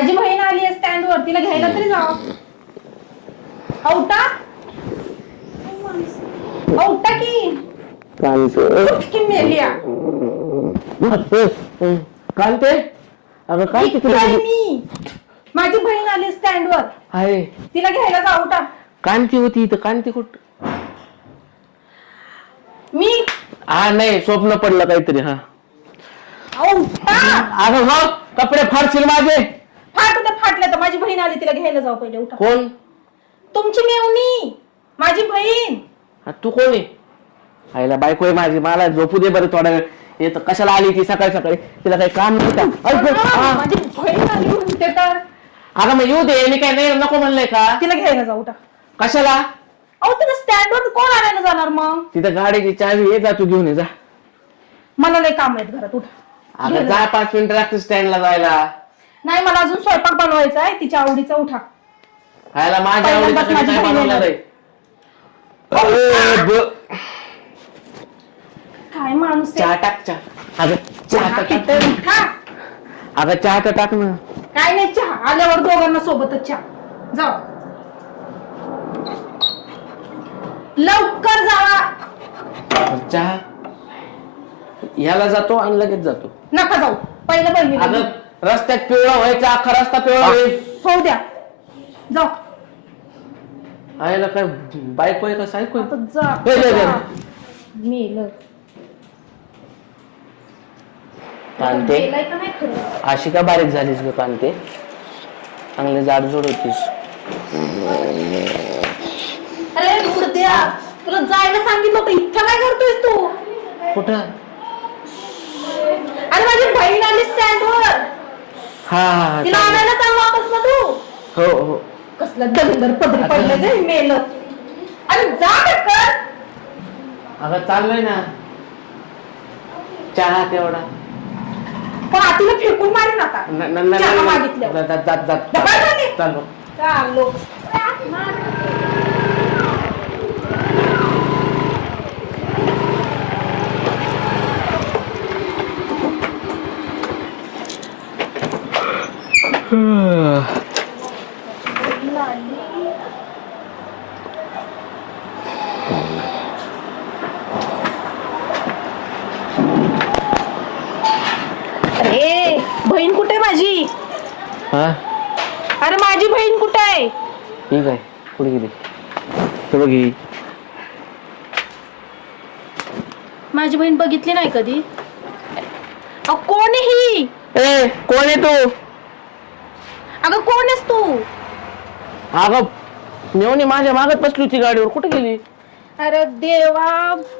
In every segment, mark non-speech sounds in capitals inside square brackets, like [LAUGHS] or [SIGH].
माझी बहीण आली आहे स्टँड वर तिला घ्यायला तरी जाव. औटा? औटा की? की मेलिया. कांते? अगं काय इकडे आहे मी. माझी बहीण आली स्टँड वर. आहे. तिला घ्यायला जाऊ का कांती होती इथं. कांती कुठ? मी? हा नाही स्वप्न पडलं काहीतरी हा. औटा! अगं मग कपडे फाडशील माझे फाट उद्या फाटल्या तर माझी बहीण आली तिला घ्यायला जाऊ पहिले उठा. कोण? तुमची मेवणी माझी बहीण. हा, तू कोण आहे? आईला बायको आहे माझी मला झोपू दे बरं थोडा वेळ. येत कशाला आली ती सकाळी सकाळी? तिला काही काम नाही का? हा. माझी बहीण आली म्हणते तर. अगं मग येऊ दे मी काय नाही नको म्हणलंय का? तिला घ्यायला जाऊ उठा. कशाला? अहो तिला स्टँड वर कोण आणायला जाणार मग? तिथं गाडीची चावी ये जा तू घेऊन ये जा. मला लय काम आहेत घरात उठा. अगं जा पाच मिनिटं लागते स्टँडला जायला. नाही मला अजून स्वयंपाक बनवायचा आहे. तिच्या आवडीचा उठा. खायला माझ्या पहिल्यांदाच माझी काय बहीण बनवलं येणार. नाही अरे ब- काय माणूस चहा? टाक चहा. अगं चहा चहा तर टाक. उठा. अगं चहा तर टाक ना. काय नाही चहा. आल्यावर दोघांना सोबतच चहा. जाऊ. लवकर जावा. चहा. याला जातो आणि लगेच जातो. नका जाऊ. पहिलं बहिणी अगं रस्त्यात पिवळा व्हायचा अख्खा रस्ता पिवळा होईल. होऊ द्या. जाऊ. आयला काय बायको आहे का सायको आहे? आता जा. हे, हे, हे. जा. मेलं कांते मेलंय का नाही खरं? अशी का बारीक झालीस ग कांते चांगली जाडजोड होतीस. अरे मुर्द्या तुला जायला सांगितलं होतं. इथं काय करतोयस तू? कुठं? अरे माझी बहीण आली स्टँड वर हा हा तिला आणायला चाल वापस ना तू. हो हो. कसलं दलिंदर पदरी पडलं ते मेलं. अरे जा कर अगं चाललोय ना. चहा तेवढा. पण आतीला फेकून मारेन आता. न- न- न- चहा न- मागितल्यावर. जात- जात- जात- झाली? चाललो चालो अरे बहीण कुठे माझी हा? अरे माझी बहीण कुठे आहे? ठीक आहे. पुढे गेली. हे बघ ही. माझी बहीण बघितली नाही कधी? अ, कोण ही? ए कोण आहे तू? अगं कोण आहेस तू? अगं मेवणी माझ्या मागत बसली होती गाडीवर. कुठे गेली? अरे देवा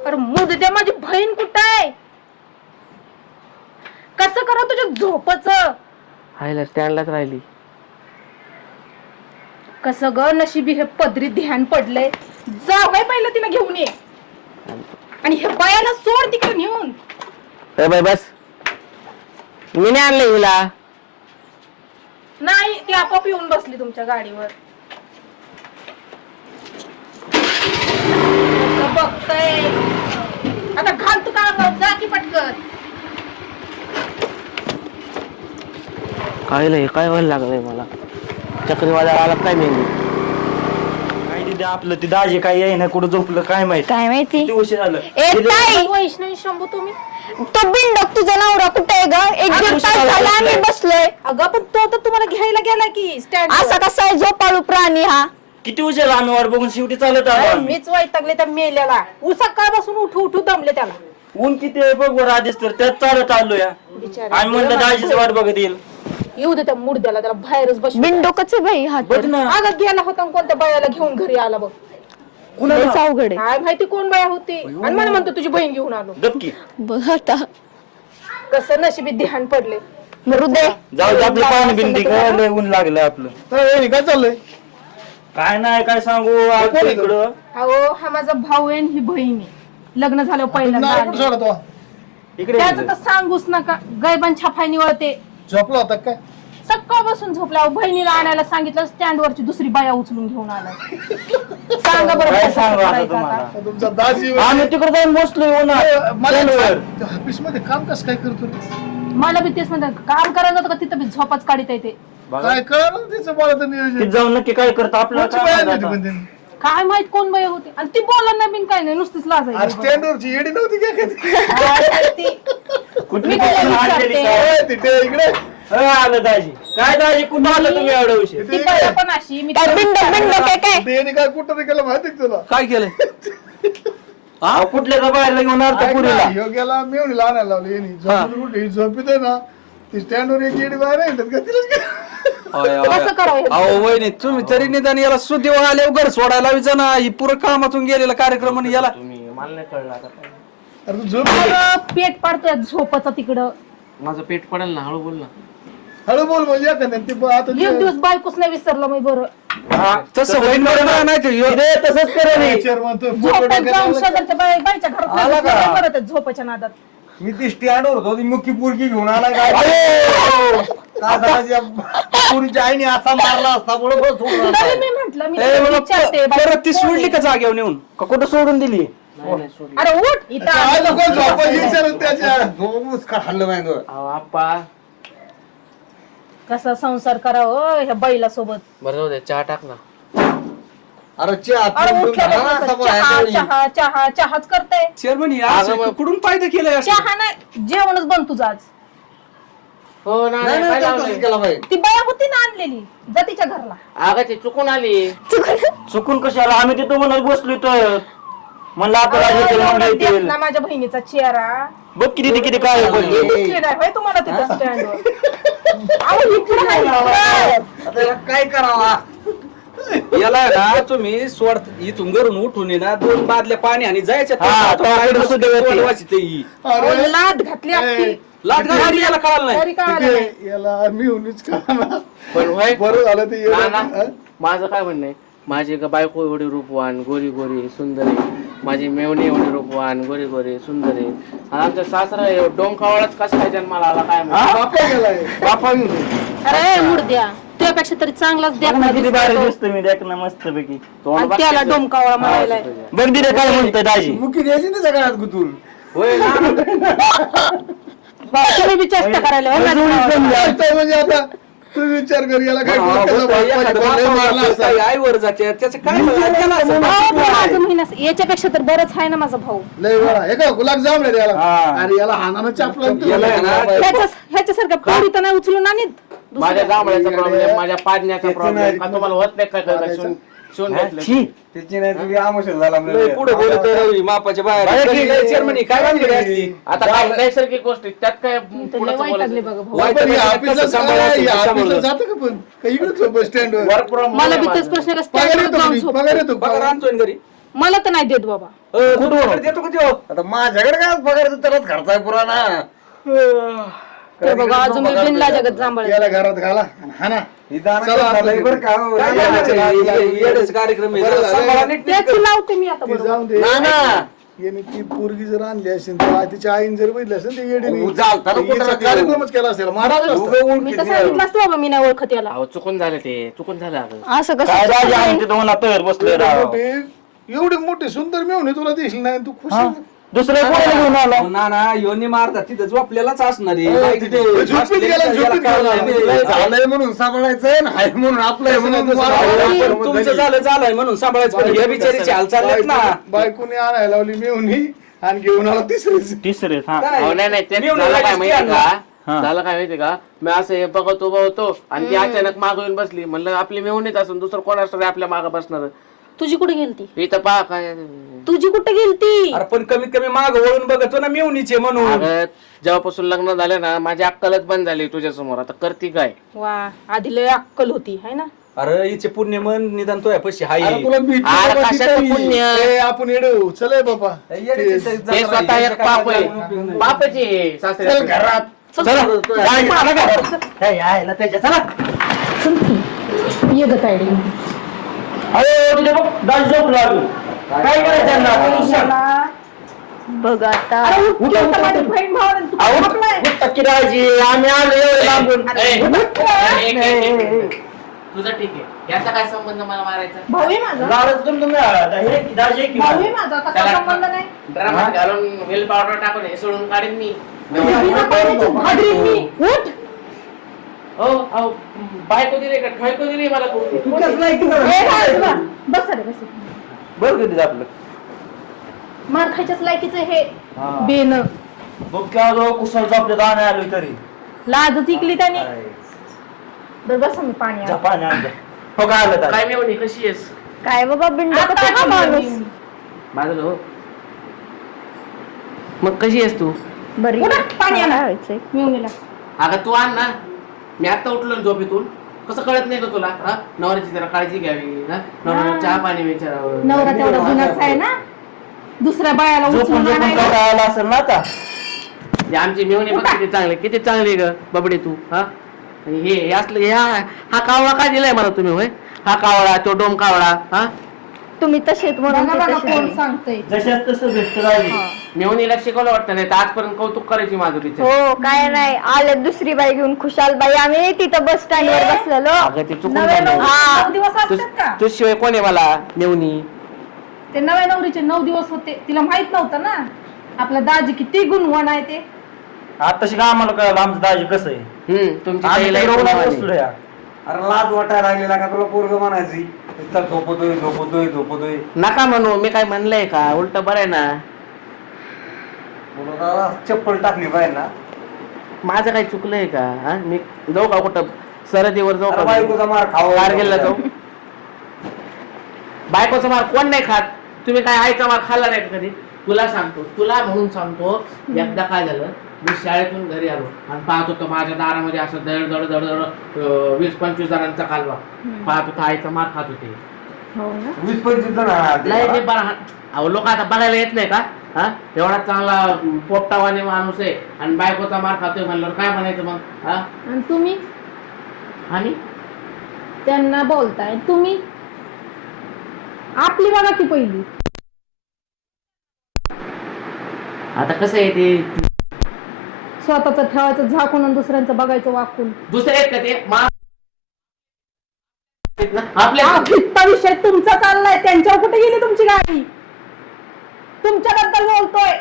अरे मुदद्या माझी बहीण कुठं आहे? कसं करा तुझ्या झोपच? आईला स्टँडलाच राहिली. कसं ग नशिबी हे पदरी ध्यान पडलंय. जाऊ काय पहिलं तिला घेऊन ये. आणि हे बायाला सोड तिकडे नेऊन. ए बाई बस. मी नाही आणलं हिला. नाही ती आपोआप येऊन बसली तुमच्या गाडीवर. कसं बघतय. आता घाल तू का जा की पटकन. आईला हे काय व्हायला लागलंय मला? चक्रीवादळ आला काय मेंदू काय तिथे आपलं ते दाजे काय येईना कुठं झोपलं काय माहीत? काय माहिती? किती उशीर झालं? ए ताई! वैष्णवी शंभू तुम्ही? तो बिंडक तुझा नवरा कुठे आहे ग? एक दीड तास झाला आम्ही बसलाय. अगं पण तो तर तुम्हाला घ्यायला गेला की स्टँड असा कसा आहे झोपाळू प्राणी हा? किती उशीर आम्ही वाट बघून? शेवटी चालत आलो आम्ही. मीच वैतागले त्या मेल्याला. सकाळपासून उठू उठू दमले त्याला. ऊन किती आहे बघ वर आधीच तर त्यात चालत आलो या बिचारा. आम्ही म्हणलं दाजीच वाट बघत येईल. येऊ दे त्या मुडद्याला त्याला बाहेरच बस बिंडोकच आहे बाई हा बघ तर. ना. अगं गेला होता आणि कोणत्या बायाला घेऊन घरी आला बघ. लयच अवघड आहे. काय माहिती कोण बाया होती? आणि मला म्हणतो तुझी बहीण घेऊन आलो. गपकी बघ आता. कसं नशिबी ध्यान पडले. हृदय जाऊ दे आपलं पाणी बिंदी काय लय ऊन लागलं आपलं. काय चाललंय? काय नाही काय सांगू इकडं. अहो हा माझा भाऊ आहे आणि ही बहीण आहे. लग्न झालं पहिल्यांदा नाव कुठं आली. सोडा तो? इकडे त्याचं. तर सांगूच नका. गैबान छापाय निवळते. झोपला होता काय? सकाळपासून झोपल्या बहिणीला आणायला सांगितलं स्टँड वरची दुसरी बाया उचलून घेऊन आला सांगा बरं काय कसं सांगू आता करायचं तुम्हाला आता? तुमचा दाजी आम्ही तिकडे जाऊन बसलोय हो ना स्टँडवर. ऑफिसमध्ये काम कसं काय करतो रे? मला बी तेच म्हणतात काम करायला जातं का तिथं बी झोपाच काढीत येते काय कळलं त्याचं मला तर तिथे नियोजन जाऊन नक्की काय करतं आपल्याला कोणची बाया त्यांनी? काय माहीत कोण बाई होती आणि ती बोलणार नाही बिन काय नाही नुसतीच अरे लाजायची येडी नव्हती काय कधी? कुठली मी काय विचारते? काय? इकडे आलं दाजी. काय दाजी कुठं आलं तुम्ही एवढं उशीर? ती बाया पण अशी मी काय बिंड बिंड काय काय? तिथे येणे काय कुठं रे गेलं माहिती का तुला? काय केलंय अहो, [LAUGHS] कुठल्या का बाहेर घेऊन आलं ऐक पुरीला? ह्यो गेला आणायला लावली येणी झोपून उठली झोपित आहे ना ती स्टँड वर एक येडी बाहेर येतात का तिलाच काय? कसं करावं हे? अहो वहिनी तुम्ही तरी निदान याला सुदेव आले घर सोडायला लावायचं ना. ही पुरं कामातून गेलेला कार्यक्रम आणि याला तुम्ही मला नाही कळलं आता काय. अरे तू झोप पेट पाडतोय झोपाचं तिकडं. माझं पेट पडेल ना हळू बोल ना. हळू बोल म्हणजे एखाद्याने ती ब- आता एक दिवस बायकोच नाही विसरलं मी बरं. तसं नाही इथे तसंच करेल चेअरमन तो झोपत जाऊन शेजारच्या बाई बाईच्या घरात नाही बरं ते झोपाच्या नादात. मी ती स्टँडवर होतो ती मुख्य पुरकी घेऊन आला काय पुरीच्या आईने असा मारला असता पुढे तरी मी म्हंटल मी ए, तिला मला विचारते प- परत ती कोण सोडली का आहे? जागेवर नेऊन? का कुठं सोडून दिली? अरे उठ इथं काय. नको झोपायची त्याच्या मुस्का खाल्लं माहिती अहो आप्पा कसा संसार करावं ह्या बैला सोबत बरं जाऊ दे चहा टाक ना. अरे चहा अरे पिऊन चहा. चहा चहा चहाच करते चेअरमन कुठून पायदा केलंय असं? चहा नाही जेवणच बन तुझं आज. हो ना नाही नाही, केला पाहिजे ती बाया होती ना आणलेली जा तिच्या घरला. अगं ते चुकून आली. चुकून? कशाला? आम्ही तिथं म्हणत बसलोय तर. म्हणलं आता राजा अहो, येतील, एवढा म्हणलं देत येतील. ना माझ्या बहिणीचा चेहरा. बघ किती किती काय नाही होय तुम्हाला तिथं. आता याला काय करावा? याला ना [LAUGHS] तुम्ही सोड इथून घरून उठून ये ना दोन बादल्या पाणी आणि जायच्या हा, तो आपल्याला सुद्धा येते. लाद घातली अख्खी. लाट याला कळालं नाही. तिथे याला मी उन्हीच का ना पण होय बरं झालं ते ना, ना. हा? माझं काय म्हणणं आहे? माझी एक बायको एवढी रूपवान गोरी गोरी सुंदर. आहे माझी मेवणी एवढी रूपवान गोरी गोरी सुंदर. आहे आणि आमच्या सासरा डोंकावळाच कसं काय जन्माला आला काय माहिती? अरे तुझ्यापेक्षा तरी चांगलाच देख ना किती भारी दिसतो. दिसतो मी देख ना मस्त पैकी तोंड आणि त्याला. डोमकावळा म्हणायला दिले काय म्हणतोय दाजी? मुकी द्यायची ना सगळ्यात गुतून? होय ना. [LAUGHS] तुम्ही बी चेष्टा करायला हो ना म्हणजे आता तू विचार कर याला काय डोक्याला मारला जाते त्याचं काय त्याला असं अहो, पण माझं महिना याच्यापेक्षा तर बरंच आहे ना माझा भाऊ. लय वेळा. हे का गुलाब जाम रे याला. हा. अरे याला हानानं चापला आणि तू- याला आहे ना, ह्याच्या ह्याच्यासारख्या पोरी तर नाही उचलून आणीत. माझ्या जांभळ्याचा प्रॉब्लेम माझ्या पाजण्याचा त्याचं प्रॉब्लेम नाही. का तुम्हाला होत नाही काय काय शिवून शिवून घेतलं छी. त्याची नाही तुझी आमोशन झाला लय पुढे बोलत रवी मापाच्या बाहेर. काय चेअरमन ही आता काय नैसर्गिक गोष्टी त्यात काय बघा भाऊ. वाईट पण हे कसं हे. ऑफिसला जातं का पण? का इकडेच बस स्टँडवर वर्क फ्रॉम मला बी तेच प्रश्न का पगार स्टँडवर येतो जाऊन घरी, झोप. पगार येतो पगार पगार. आणतोय ना घरी? मला तर नाही देत बाबा. अ, कुठं? देतो का आता माझ्याकडे काय पगार आहे, त्यालाच खर्च आहे पुराणा. तर बघा अजून मी बिनला जगत जांभळ याला घरात घाला आणि हाना ही झालंय बरं का. काय करायचं? येडेच कार्यक्रम आहे. बरं जरा झालं. सांभाळा नीट नीट त्याची लावते मी आता ती बरोबर जाऊन दे ना, ना. याने ती पोरगी जर आणली असेल तर तिच्या आईने जर बघितलं असेल ते येडीने हो, ना, कुत्रा. कार्यक्रमच केला असेल महाराज उभं ऊन मी किती तर सांगितलं असतं बाबा मी नाही ओळखत याला अहो चुकून झालं ते चुकून झालं अगं असं काय कसं तयार बसलोय राव एवढे मोठे सुंदर मिळून तुला दिसली नाही तू खुश आहे? दुसऱ्या कोणाला घेऊन आला? ना ना योनी मारतात तिथं झोपलेलाच असणार आहे. हो, बाई तिथे झालंय म्हणून सांभाळायचंय हाय म्हणून आपलं म्हणून पण तुमचं झाली. झालं झालंय म्हणून सांभाळायचं. पण या बिचारीची हालचाल आहेत ना. बायको- बायकोने आणायला लावली मिळून आणि घेऊन आला तिसरीच. तिसरे हा. काय? अहो नाही नाही ते मी म्हणलं झालं काय लगेच माहिती आणला. का? झालं काय माहिती का? मी असं हे बघतो बघतो आणि ती अचानक माग येऊन बसली. म्हणलं आपली मेहूनच असून दुसरं कोण असणार आपल्या माग बसणार? तुझी कुठे गेलती? इथं पहा काय तुझी कुठे गेलती? अरे पण कमीत कमी माग वळून बघतो ना मिवणीचे म्हणून. अगं जेव्हापासून लग्न झालं ना माझी अक्कलच बंद झाली तुझ्या समोर. आता करती काय? वा आधी लय अक्कल होती है ना? अरे हिचे पुण्य मन निदान तो पैसे हाय. अरे तुला भेटली अरे बाबा कशाचं तिथं. पुण्य? ए, आपण येडो चल ए बाबा. जत्रा स्वतः एक पाप आहे. पापाची चल. घरात. चला. यायला त्याच्या चला. ये ग तायडी. अरे तिथे बघ झोपला अजून काय करायचं सांग. बघ आता अरे उठ की, आता माझी बहीण भावाला तू अहो, झोपलाय. उठा की दाजी आम्ही आलो एवढं लांबून ए, ए, एक- एक- एक- एक- तुझं ठीक आहे याचा काय संबंध मला मारायचा भाऊ आहे माझा लाडच तुम्ही तुम्ही आला. हे की दाजी की भाऊ आहे माझा कसा त्याला- संबंध नाही ड्रामात घालून वेल पावडर टाकून हे सोडून काढीन मी बिना पाण्याचं भादरीन मी उठ हो अहो बायको दिली का ठळको दिली मला कोणी? तू कसला ऐकतो ए, काय तुला? बस रे बस बरं कधी आपलं मार खायच्याच लायकीचं हे हा. बेन बघ की अगं कुशल झोपले दाणे आलो तरी लाज इकली त्याने काय? बरं बस मी पाणी जा आणते. पाणी आणलं हो का आलं? काय मेवणी कशी आहेस काय बाबा बिंड आता हा माणूस हो मग कशी आहेस तू बरी उठा, पाणी आणा. काय? मिळून अगं तू आण ना मी आता उठलो ना झोपेतून. कसं कळत नाही का तुला? हा? नवऱ्याची जरा काळजी घ्यावी हा? नवऱ्याला चहा पाणी विचारावं. नवरा तेवढा गुन्हाच आहे ना? दुसऱ्या बायाला झोपून उचलून झोपून आणायला. काय आला असेल ना आता? हे आमची मेवणी बघ किती चांगली किती चांगली ग बबडे तू हा? आणि हे हे असलं ह्या हा कावळा का दिलाय मला तुम्ही होय? हा कावळा तो डोम कावळा हा? तुम्ही तसेच म्हणून बघा ते बघा तसे कोण झाले. सांगतंय. जशाच तसं भेटतं दाजी मेवणीला शिकवलं वाटतं नाही तर आजपर्यंत कौतुक करायची माझं तिचं हो काय नाही. आले दुसरी बाई घेऊन खुशाल बाई. आम्ही तिथं बस स्टँड वर बसलेलो. अगं ते चुकून नव्या झालं. नवरीचे नऊ दिवस तू असतात का? तू शिवाय कोण आहे मला? मेवणी ते नव्या नवरीचे नऊ दिवस होते. तिला माहीत नव्हतं ना? आपला दाजी किती गुणवान आहे ते. आताशी का आम्हाला कळलं? आमचं दाजी कसं आहे? हम्म तुमची आम्ही ताईला तर एक रवणात गुणवान बसलो आहे. अरे लाज वाटायला लागलेला का तुला पोरग म्हणायची? झोपतोय झोपतोय झोपतोय. नका म्हणू मी काय म्हणलंय का? उलट बरं आहे ना. चप्पल टाकली पाहिजे ना. माझं काही चुकलंय का? हा? मी जाऊ का कुठं? सरहदीवर जाऊ अरे का? बायकोचा मार खावा कारगिलला जाऊ. बायकोचा मार कोण नाही खात? तुम्ही काय आईचा मार खाल्ला नाही का कधी? तुला सांगतो तुला म्हणून सांगतो एकदा काय झालं? मी शाळेतून घरी आलो आणि पाहत होतो माझ्या दारामध्ये असं दड दड दड दड वीस पंचवीस जणांचा कालवा. पाहत होता आईचा मार खात होते. हो ना? वीस पंचवीस जण आहात. लय ते बरं हा- अहो लोक आता बघायला येत नाही का? हा? एवढा चांगला पोपटावाने माणूस आहे आणि बायकोचा मार खातोय म्हणल्यावर काय म्हणायचं मग? हा? आणि तुम्ही? आणि? त्यांना बोलताय. तुम्ही? आपली बघा की पहिली. आता कसं आहे ते? स्वतःच ठेवायचं झाकून आणि दुसऱ्यांचं बघायचं वाकून. दुसरे आहेत का ते? मा- हा, इतका विषय तुमचा चाललाय. त्यांच्यावर कुठे गेली तुमची गाडी? तुमच्याबद्दल बोलतोय.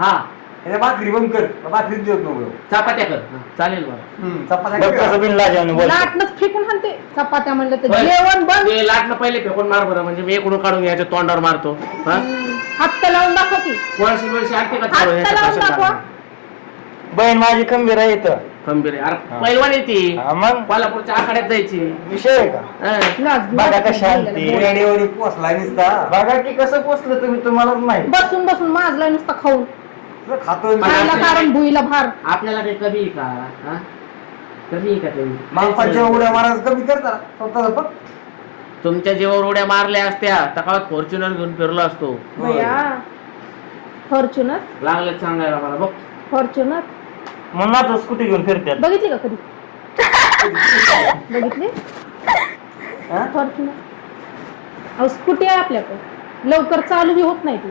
हा. याच्या भाकरी बंद कर. भाकरीच देत नको. चपात्या कर. हा, चालेल मला हम्म, चपात्या बघ कर. कसं बिनलाजाने बोलतो. लाटणच फेकून हाणते चपात्या म्हणलं तर होय. जेवण बंद. ते लाटणं पहिले फेकून मार बरं. म्हणजे मी काढून घ्यायचं तोंडावर मारतो. हा? हात लावून दाखव की. वळशी वळशी आणते का हात चालू ह्याच्या लावून भाषेत दाखवा. मारणं? बहीण माझी खंबीर आहे इथं. खंबीर आहे. अरे पैलवान येते हा, मग? कोल्हापूरच्या आखाड्यात जायची. विषय आहे का? हा. लाज बघा कशा आणते. पोचलाय नुसता. बघा की कसं पोचलं तुम्ही तुम्हाला माहिती. बसून बसून माजलाय नुसतं खाऊन. तुला खातोय खायला कारण भुईला भार. आपल्याला काही कमी आहे का? हा? कमी आहे का काही माणसाच्या उड्या मारायचं कमी करता स्वतःच बघ. तुमच्या जीवावर उड्या मारल्या असत्या तकाळात फॉर्च्युनर घेऊन फिरलो असतो. भैया फॉर्च्युनर लागलं सांगायला मला बघ. फॉर्च्युनर म्हणून आता स्कूटी घेऊन फिरतात बघितली का कधी? बघितली? हा? फॉर्च्युनर अहो स्कूटी आहे आपल्याकडे. लवकर चालू बी होत नाही ती.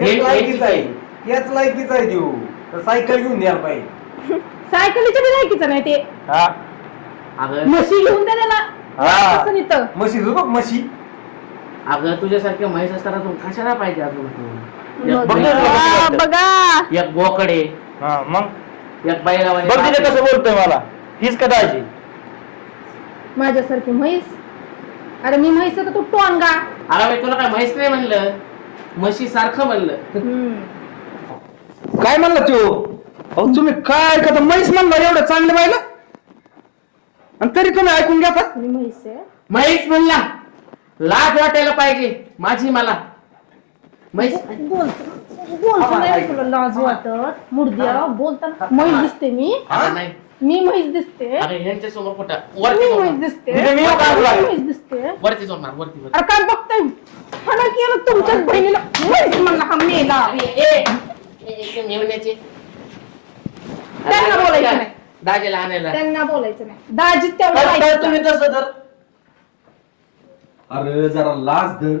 हे- याच लायकीच आहे. याच लायकीच आहे जीव तर सायकल घेऊन द्यायला पाहिजे. सायकलीच्या बी लायकीचं नाही ते. हा. अगं. म्हशी घेऊन द्या त्याला. हा. असं इथं. म्हशी बघ म्हशी. अगं तुझ्यासारख्या म्हैस असताना तू कशाला पाहिजे अजून तू? एक बघ बैल- ना. बघा. एक बोकडे. हा मग? एक बैलावाने बघ तिथे कसं बोलतोय मला? हीच का दाजी? माझ्यासारखी म्हैस? अरे मी म्हैस तर तू टोनगा अगं मी तुला काय म्हैस नाही म्हणलं? म्हशी सारखं म्हणलं. हम्म. काय म्हणला तो? अहो तुम्ही काय ऐकता? म्हैस म्हणला एवढं चांगलं पाहिलं आणि तरी तुम्ही ऐकून घ्या का मी म्हैस आहे. म्हैस म्हणला. लाज वाटायला पाहिजे माझी मला. म्हैस. बोलतो बोलतो नाही तुला लाज वाटत. मुडद्या बोलताना म्हैस दिसते मी. नाही. मी म्हैस दिसते. ह्यांच्या समोर कुठं? वरती मी म्हैस. दिसते. मी का मी लागलो? म्हैस दिसते. वरती जाऊन मार वरती वरती. अरे काय बघताय? मला केलं तुमच्याच बहिणीला म्हैस म्हणला हा मेला. ए, ए. त्यांना बोलायचं नाही. दाजीला आणायला. त्यांना बोलायचं नाही. दाजीच तेवढं. तुम्ही तसं तर? अरे जरा लाज धर.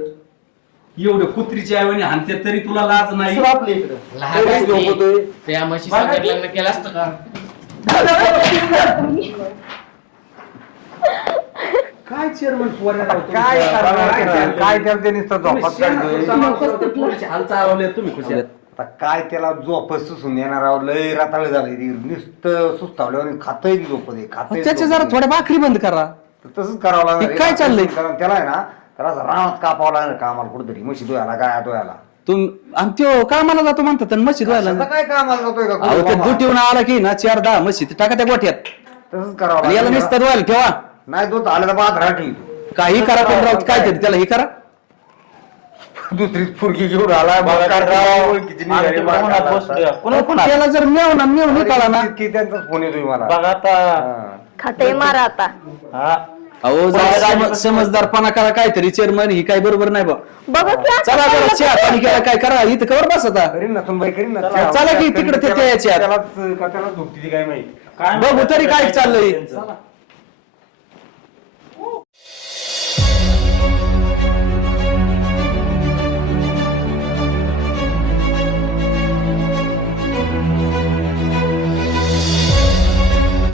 एवढं कुत्रीची आईवणी हानते तरी तुला लाज नाही. आपल्या इकडं. लहान तरी असते. झोपतोय. त्या म्हशी संगत लग्न केलं असतं का? काय चेअरमन काय करणार? काय? काय त्याला ते नुसतं झोपात काढतोय तुम्ही खुश आहेत. आता काय त्याला झोप सुसून येणार आहो? लय राताळ झालंय ती. नुसतं सुस्तावल्यावर खातय ती झोप दे खातय त्याच्या जरा थोड्या भाकरी बंद करा. तसंच करावं लागणार हे काय चाललंय? कारण त्याला आहे ना त्याला रानात कापावं लागणार? कामाला कुठेतरी? म्हशी धुयाला काय? धुयाला तुम आणि त्यो कामाला जातो म्हणतात आणि मशीद व्हायला काय कामाला जातोय का अहो ते कुठं दुटीवून आला की ना चार दहा मशीद टाका त्या गोठ्यात. तसंच करावं आणि याला लागणार. नुसतं व्हायला ठेवा. नाही तो आलं तर बाद राहतील काही करा पण राहू काय तरी त्याला हे करा. दुसरीच फुरकी घेऊन आला बघा काय राव, ओळखीची नाही आम्ही गाडी तिकडे उन्हात मारायला बसलोय. आता. पुन्हा पुन्हा त्याला जर मेवना मेवणी कळा ना. की त्यांचाच फोन येतोय मला. बघा आता. हा. खाते मारा आता. हा. अहो जरा सम- समजदारपणा करा काहीतरी चेअरमन ही काय बरोबर नाही बा. बघा की आता चला जरा पहिलं चहा पाणी केला काय करा इथं कवर बस आता. करीन ना सुनबाई करीन ना चला, चला की तिकडे ते- ते याच्यात. त्यालाच का त्याला झोपती ती काय माहिती? काय बघू तरी काय चाललंय.